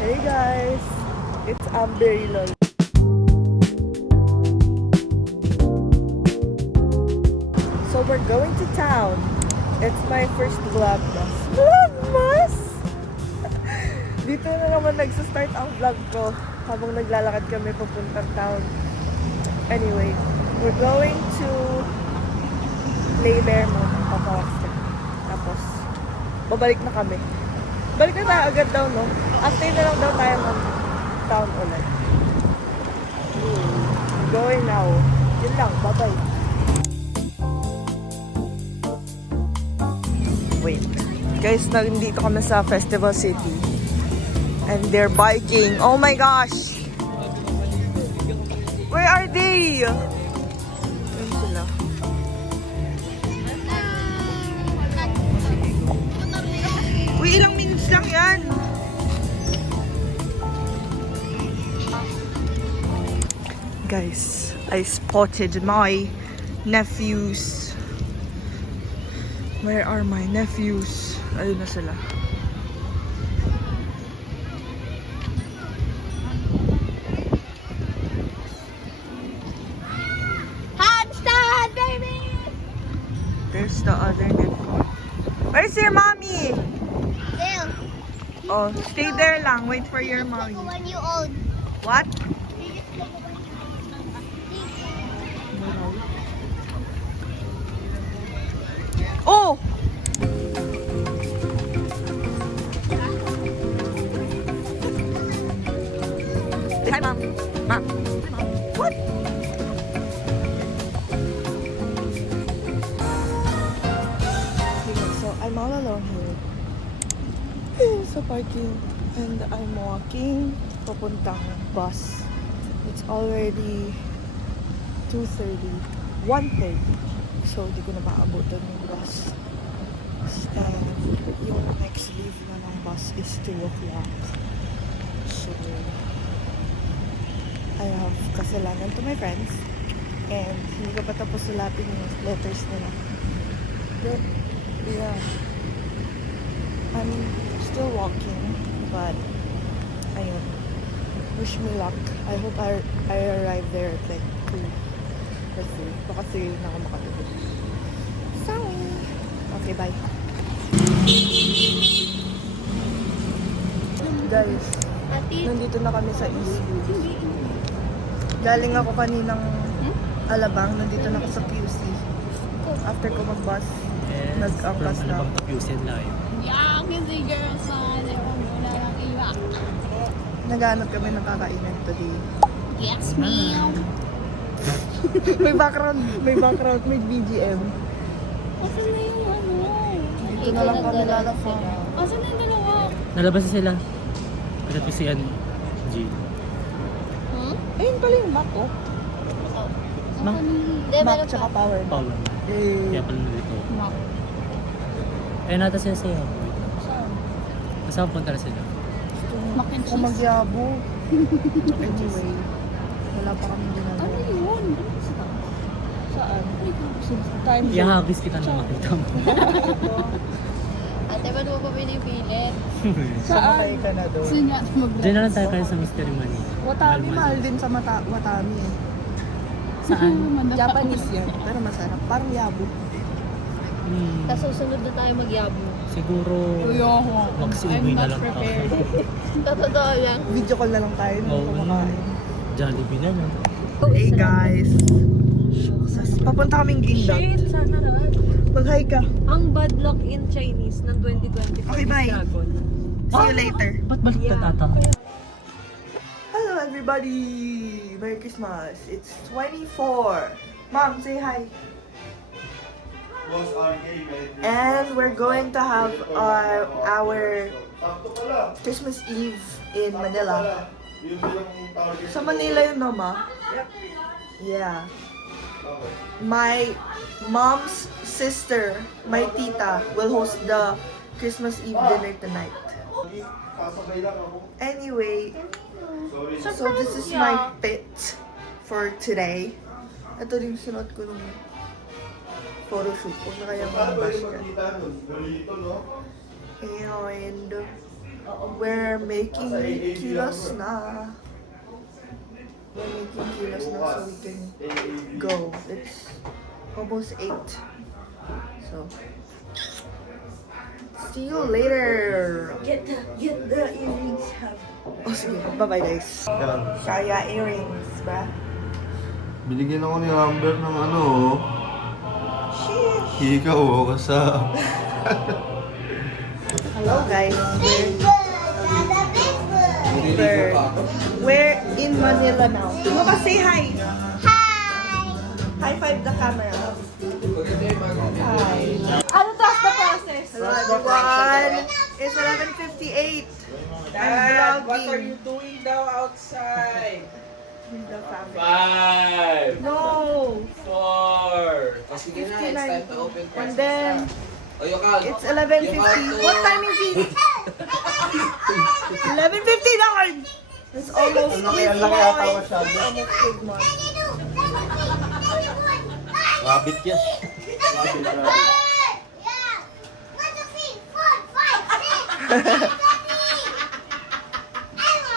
Hey guys, it's Amber Lol. So we're going to town. It's my first vlogmas. Vlogmas! Dito na naman nagsa-start ang vlog ko habang naglalakad kami papuntang town. Anyway, we're going to Play Bear muna, Papa Waxter. Tapos, babalik na kami. Balik na tayo agad daw, no? After na lang daw tayo mag-town ulit. Going now. Yun lang, bye-bye. Wait. Guys, nandito kami sa Festival City. And they're biking. Oh my gosh! Where are they? Ayun sila. Uy, ilang minutes lang yan. Guys, I spotted my nephews. Where are my nephews? Ayun na sila. Handstand, baby! There's the other nephew. Where's your mommy? Bill, Oh, stay there lang. Wait for your mommy. like a 1 year old. What? Oh! Hi, Mom. Mom. Hi, Mom. What? Okay, so I'm all alone here. Sa parking. And I'm walking papuntang bus. It's already 2:30. 1:30. So, di ko na maabutan yung bus. And yung next leave na ng bus is 2 o'clock. So, I have kasalanan to my friends. And hindi ko pa tapos sulapin yung letters nila. But, yeah. I'm still walking. But, ayun. Wish me luck. I hope I arrive there at like 2. Kasi, baka 3 na ako makatulog. Sorry. Okay, bye. Guys, nandito na kami sa East. Galing ako kaninang Alabang, nandito na ako sa QC. After ko mag-bus, nag-angkas na ako. Yeah, kasi girl son. Ewan mo na lang iwak. Naghanap kami ng kakainan today. Yes, ma'am. May background, may BGM. Asan na yung ano? Dito na lang kami lalapang. Asan na yung dalawa? Nalabas na sila. Pagkatwisian, G. Huh? Ayun pala yung Mac, oh. Mac? Hindi, Mac meron tsaka pa. power. Paula. Eh, Kaya pala nandito. Mac. Ayun nata sila sa'yo. Saan? Kasama punta na sila. Mac and kung cheese. magyabo. Anyway, wala pa kami ginagawa. Ano yun? Saan? Time zone. Ihagis kita na makita mo. Ate, ba't mo pa pinipilit? Sumakay ka na doon. Gusto niya mag-vlog. Diyan na lang tayo kayo sa Mystery Money. Watami, mahal din sa Watami eh. Saan? Japanese yan, pero masarap. Parang yabo. Tapos susunod na tayo magyabo. Siguro, magsiuwi na lang tayo. Totoo lang. Video call na lang tayo nung Oo, kumakain. Jollibee na lang. Hey guys! Papunta kaming Gindat. Shit, sana rin. Mag-hi ka. Ang bad luck in Chinese ng 2025 Okay, bye. Dragon. See you later. Ba't baliktad ata? Hello everybody! Merry Christmas! It's 24! Mom, say hi! And we're going to have our Christmas Eve in Manila. Sa Manila yun, no, Ma? Yeah. My mom's sister, my tita, will host the Christmas Eve dinner tonight. Anyway, so this is my fit for today. Ito din sinuot ko nung photoshoot. Huwag na kayang bash ka. And We're making kilos na. We're making kilos na so we can go. It's almost 8. So, see you later. Get the earrings. Oh, sige. Bye-bye, guys. Yan. Kaya earrings ba? Binigyan ako ni Amber ng ano, Sheesh. hikaw kasa. Hello, guys. We're in Manila now. Mama, say hi. High five the camera. Hi. Ano taas the process? Hello, everyone. It's 11:58. I'm What are vlogging. you doing daw outside? With the family. 5, No. 4. O sige na, it's time to open And presents then, na. O you count. it's 11:50. What time is it? 11:59. It's almost Christmas. Almost Christmas. Rabbit yan.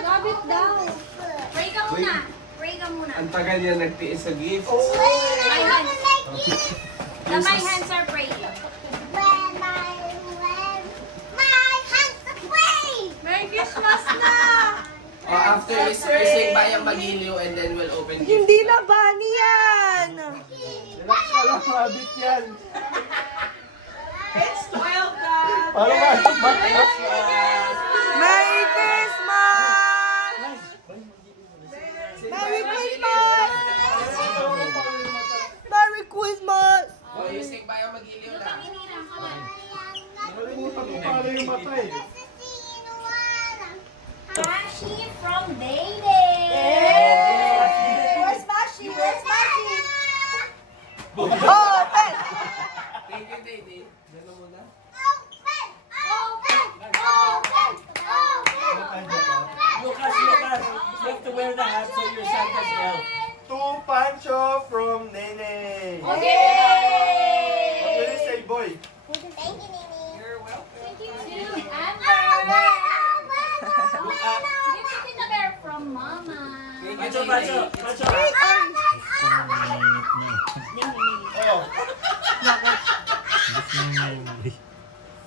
Rabbit daw. Pray ka muna. Pray ka muna. Ang tagal niya nagtiis sa gifts. My hands. My hands are prayed. Merry Christmas na! O after is sing Bayang Magiliw and then we'll open gifts. Hindi na bunny yan. Relax ka lang, rabbit yan. It's 12 na! Para Merry Christmas! Merry Christmas! Merry Christmas! O you sing Bayang Magiliw na. Nakalimutan ko paano yung mata eh. Rashi from Dayday! Where's Mashi? Where's Mashi? Oh, ten! Thank you, Daddy. Gano'n muna. Lucas, you have to wear the hat so you're Santa's elf. To Pancho from Nene. What Yay! will you say, boy? You're welcome. Thank you to Amber! Give me the bear from Mama. Pancho, Pancho, Pancho. Oh.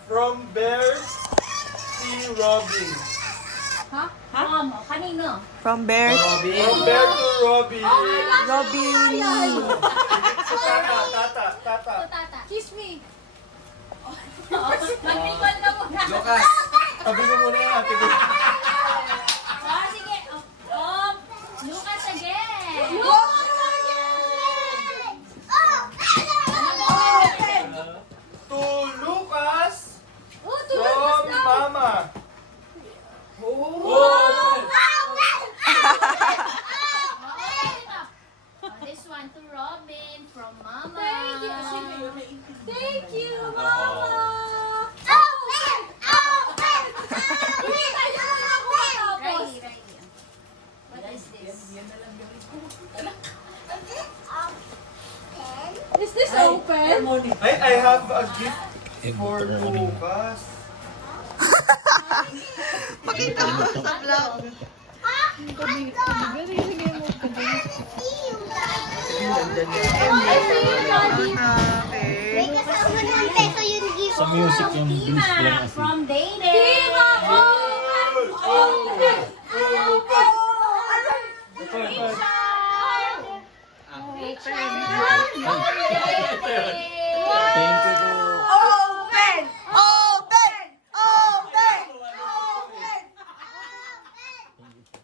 From Bears, si Robin. Ha? Mama, kanino? From Bear, From Bear to Robin. Robin. Tata. Tata. Kiss me. Mag-recall ka muna. Lucas. Sabi ko muna yung ate ko. Oh, sige. Lucas again. To Lucas Oh, from Mama. This one to Robin from Mama. Thank you, Mama! Riley. What is this? Is this open? I have a gift for Lucas. Pakita mo sa vlog. Okay. Sa music yung blues lang Tima kasi. from Dayday. Thank you po. Open! Open! Open!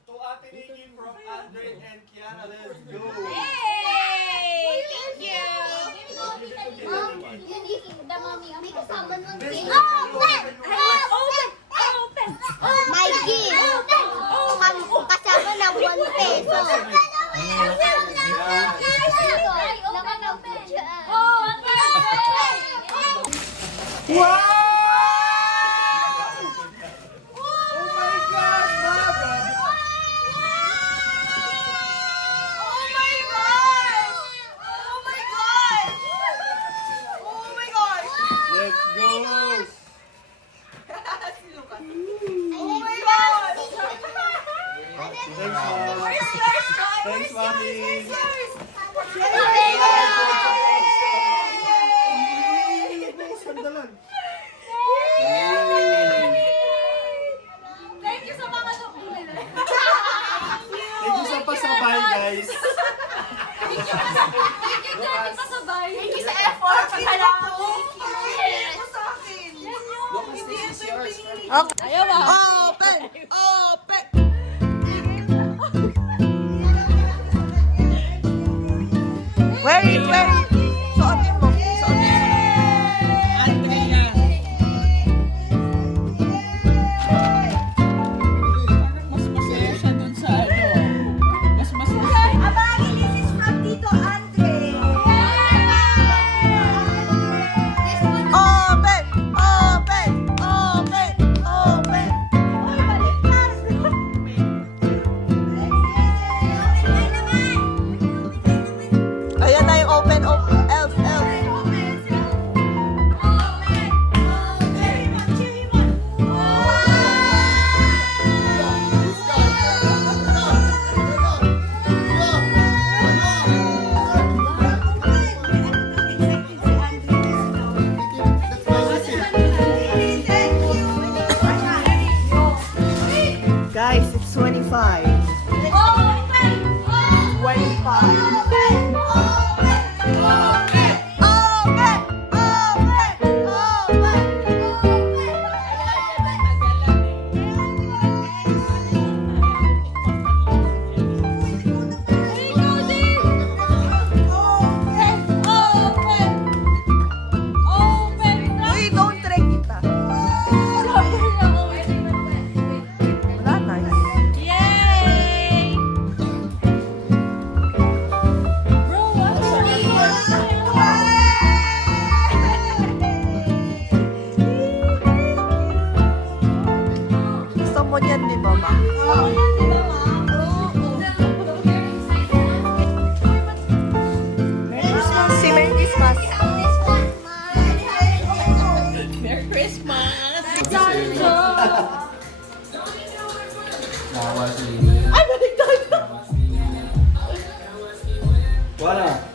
To Ate Nikki from Andre and Kiana. Let's go. Hey! Thank you! Give it to Nikki. The mommy. This Oh, one. guys. Thank you, Daddy, pasabay. Thank you sa effort. Salamat. Lucas, this is yours. Ayaw ah. Open! Open! Wear it, wear it! Suotin mo, suotin mo. Andrea. Mas masaya siya dun sa ano. Mas masaya. Abagi, this is from Tito Andre. Open! Open! Open! Open! Ayan na yung open, open, elf, elf. Guys, it's 25. 25. Uy, don't trick kita. Wala na. Yay! Bro, what's Gusto mo niyan, di ba, ma? Merry Christmas. Si Merry Christmas. Merry Christmas. Bawal si Ay, baliktad! Wala.